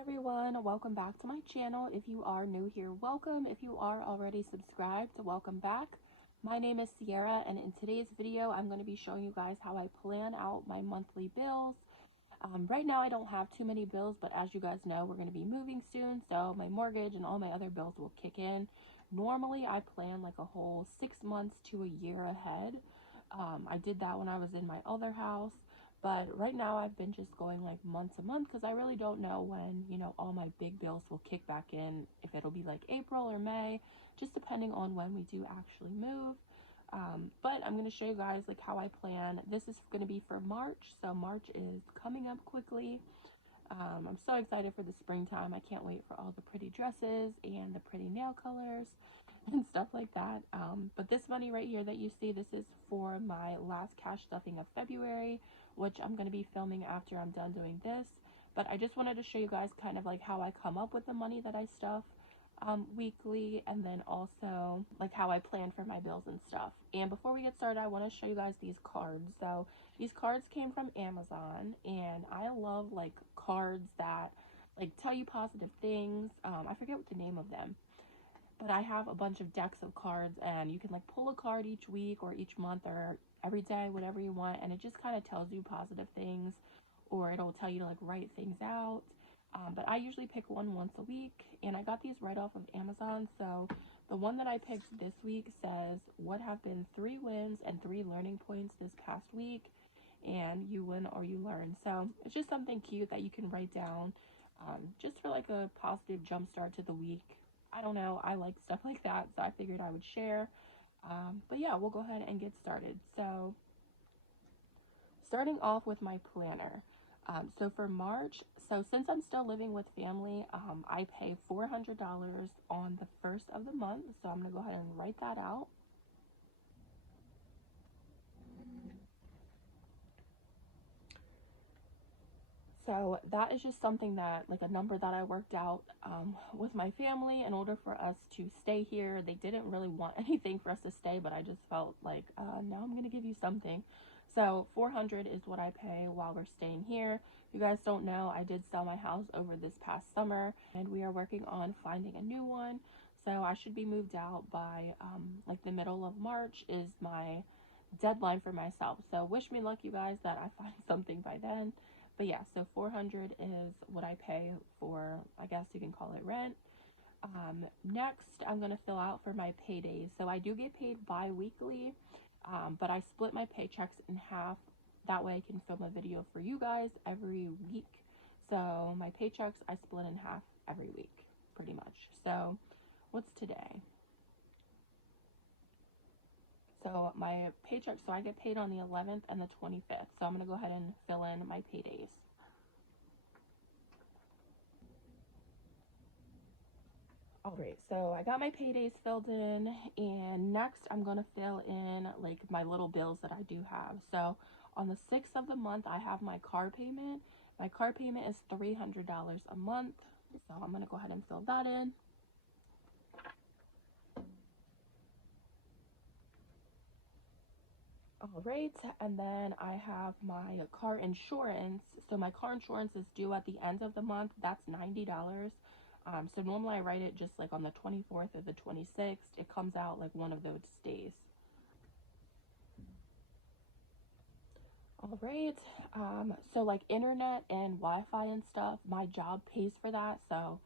everyone, welcome back to my channel. If you are new here, welcome. If you are already subscribed, welcome back. My name is Sierra, and in today's video I'm going to be showing you guys how I plan out my monthly bills. Right now I don't have too many bills, but as you guys know, we're going to be moving soon, so my mortgage and all my other bills will kick in. Normally I plan like a whole 6 months to a year ahead. I did that when I was in my other house. But right now I've been just going like month to month because I really don't know when, all my big bills will kick back in, if it'll be like April or May, just depending on when we do actually move. But I'm going to show you guys like how I plan. This is going to be for March, so March is coming up quickly. I'm so excited for the springtime. I can't wait for all the pretty dresses and the pretty nail colors and stuff like that. But this money right here that you see, this is for my last cash stuffing of February, which I'm going to be filming after I'm done doing this. But I just wanted to show you guys kind of like how I come up with the money that I stuff weekly, and then also like how I plan for my bills and stuff. And before we get started, I want to show you guys these cards. So these cards came from Amazon, and I love like cards that like tell you positive things. I forget what the name of them, but I have a bunch of decks of cards, and you can like pull a card each week or each month or every day, whatever you want, and it just kind of tells you positive things, or it'll tell you to like write things out. But I usually pick one once a week, and I got these right off of Amazon. So the one that I picked this week says, what have been 3 wins and 3 learning points this past week? And you win or you learn. So it's just something cute that you can write down, just for like a positive jump start to the week. I don't know, I like stuff like that, so I figured I would share. But yeah, we'll go ahead and get started. So starting off with my planner. So for March, so since I'm still living with family, I pay $400 on the first of the month. So I'm going to go ahead and write that out. So that is just something that, like a number that I worked out with my family in order for us to stay here. They didn't really want anything for us to stay, but I just felt like, now I'm going to give you something. So $400 is what I pay while we're staying here. If you guys don't know, I did sell my house over this past summer, and we are working on finding a new one. So I should be moved out by like the middle of March is my deadline for myself. So wish me luck, you guys, that I find something by then. But yeah, so $400 is what I pay for, I guess you can call it rent. Next, I'm going to fill out for my paydays. So I do get paid bi-weekly, but I split my paychecks in half. That way I can film a video for you guys every week. So my paychecks, I split in half every week, pretty much. So what's today? So my paycheck, so I get paid on the 11th and the 25th. So I'm going to go ahead and fill in my paydays. Alright, so I got my paydays filled in, and next I'm going to fill in like my little bills that I do have. So on the 6th of the month, I have my car payment. My car payment is $300 a month. So I'm going to go ahead and fill that in. All right, and then I have my car insurance. So my car insurance is due at the end of the month. That's $90. So normally I write it just like on the 24th or the 26th. It comes out like one of those days. All right, so like internet and Wi-Fi and stuff, my job pays for that, so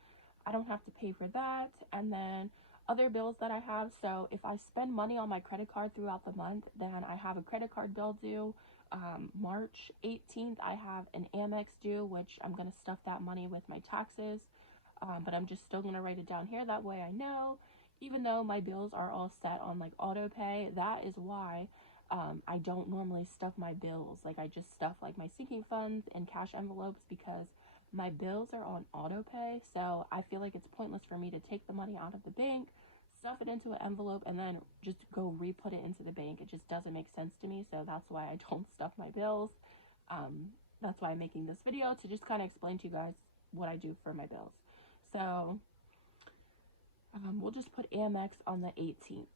I don't have to pay for that. And then other bills that I have, so if I spend money on my credit card throughout the month, then I have a credit card bill due. March 18th, I have an Amex due, which I'm going to stuff that money with my taxes. But I'm just still going to write it down here. That way I know, even though my bills are all set on like auto pay, that is why I don't normally stuff my bills. Like I just stuff like my sinking funds and cash envelopes because my bills are on auto pay. So I feel like it's pointless for me to take the money out of the bank, stuff it into an envelope, and then just go re-put it into the bank. It just doesn't make sense to me. So that's why I don't stuff my bills. That's why I'm making this video, to just kind of explain to you guys what I do for my bills. So we'll just put Amex on the 18th.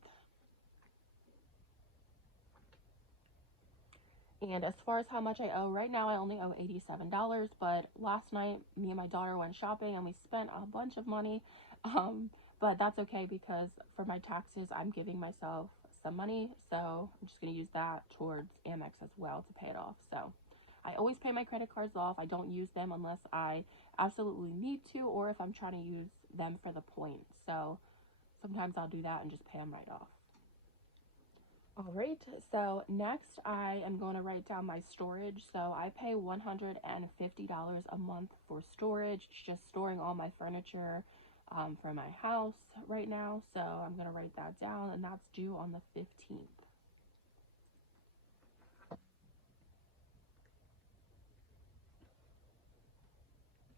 And as far as how much I owe, right now I only owe $87, but last night me and my daughter went shopping and we spent a bunch of money. Um, but that's okay because for my taxes, I'm giving myself some money, so I'm just going to use that towards Amex as well to pay it off. So I always pay my credit cards off. I don't use them unless I absolutely need to, or if I'm trying to use them for the points. So sometimes I'll do that and just pay them right off. All right, so next I am going to write down my storage. So I pay $150 a month for storage, just storing all my furniture for my house right now. So I'm going to write that down, and that's due on the 15th.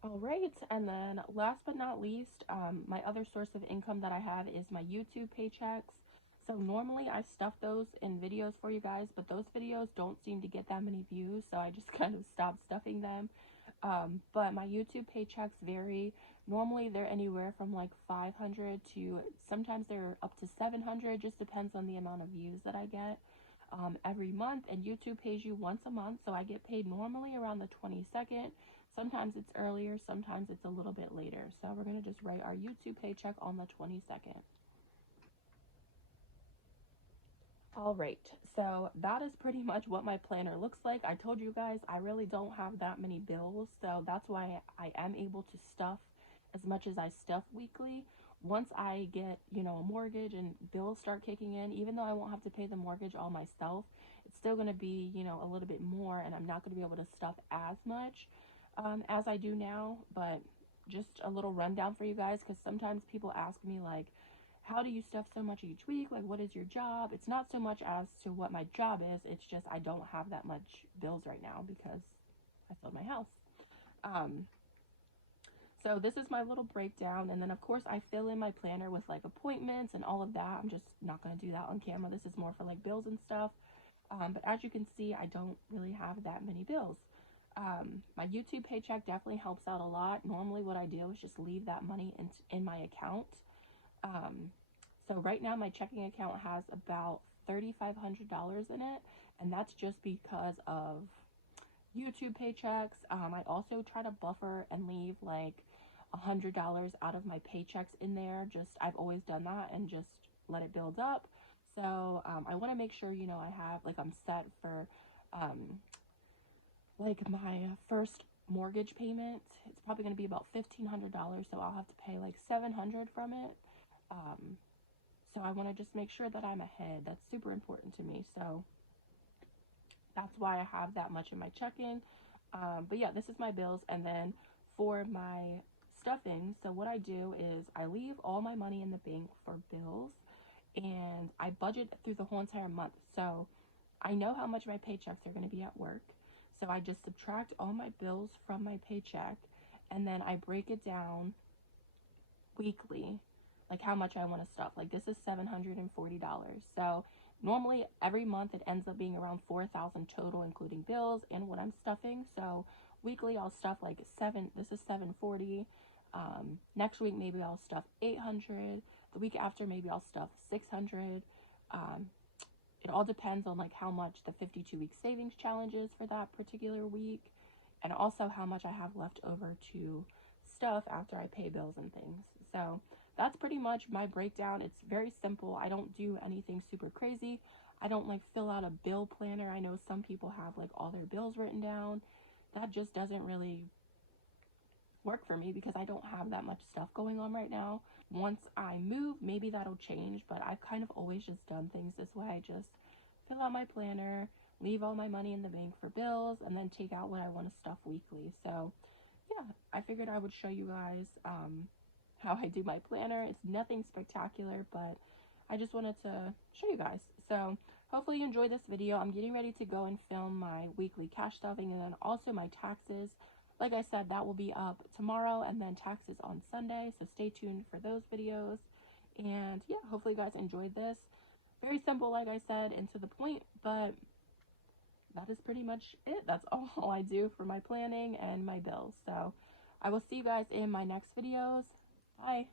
All right, and then last but not least, my other source of income that I have is my YouTube paychecks. So normally I stuff those in videos for you guys, but those videos don't seem to get that many views, so I just kind of stopped stuffing them. But my YouTube paychecks vary. Normally they're anywhere from like 500 to sometimes they're up to 700, just depends on the amount of views that I get every month. And YouTube pays you once a month, so I get paid normally around the 22nd. Sometimes it's earlier, sometimes it's a little bit later. So we're going to just write our YouTube paycheck on the 22nd. All right, so that is pretty much what my planner looks like. I told you guys I really don't have that many bills, so that's why I am able to stuff as much as I stuff weekly. Once I get, a mortgage and bills start kicking in, even though I won't have to pay the mortgage all myself, it's still going to be, a little bit more, and I'm not going to be able to stuff as much as I do now. But just a little rundown for you guys, because sometimes people ask me, like, how do you stuff so much each week? Like, what is your job? It's not so much as to what my job is. It's just I don't have that much bills right now because I sold my house. Um, so this is my little breakdown. And then, of course, I fill in my planner with, like, appointments and all of that. I'm just not going to do that on camera. This is more for, like, bills and stuff. But as you can see, I don't really have that many bills. My YouTube paycheck definitely helps out a lot. Normally what I do is just leave that money in my account. Um, so right now my checking account has about $3,500 in it, and that's just because of YouTube paychecks. I also try to buffer and leave like $100 out of my paychecks in there. Just I've always done that and just let it build up. So I want to make sure I have like I'm set for um, like my first mortgage payment. It's probably going to be about $1,500, so I'll have to pay like $700 from it. Um, so I want to just make sure that I'm ahead. That's super important to me. So that's why I have that much in my checking. But yeah, this is my bills. And then for my stuffing, so what I do is I leave all my money in the bank for bills, and I budget through the whole entire month. So I know how much my paychecks are going to be at work. So I just subtract all my bills from my paycheck, and then I break it down weekly, like how much I want to stuff. Like this is $740. So normally every month it ends up being around 4,000 total, including bills and what I'm stuffing. So weekly I'll stuff like this is 740. Next week maybe I'll stuff 800. The week after maybe I'll stuff 600. Um, it all depends on like how much the 52-week savings challenge is for that particular week, and also how much I have left over to stuff after I pay bills and things. So that's pretty much my breakdown. It's very simple. I don't do anything super crazy. I don't like fill out a bill planner. I know some people have like all their bills written down. That just doesn't really work for me because I don't have that much stuff going on right now. Once I move, maybe that'll change, but I've kind of always just done things this way. I just fill out my planner, leave all my money in the bank for bills, and then take out what I want to stuff weekly. So yeah, I figured I would show you guys how I do my planner. It's nothing spectacular, but I just wanted to show you guys. So hopefully you enjoyed this video. I'm getting ready to go and film my weekly cash stuffing and then also my taxes. Like I said, that will be up tomorrow, and then taxes on Sunday, so stay tuned for those videos. And yeah, hopefully you guys enjoyed this. Very simple, like I said, and to the point, but that is pretty much it. That's all I do for my planning and my bills. So I will see you guys in my next videos. Bye.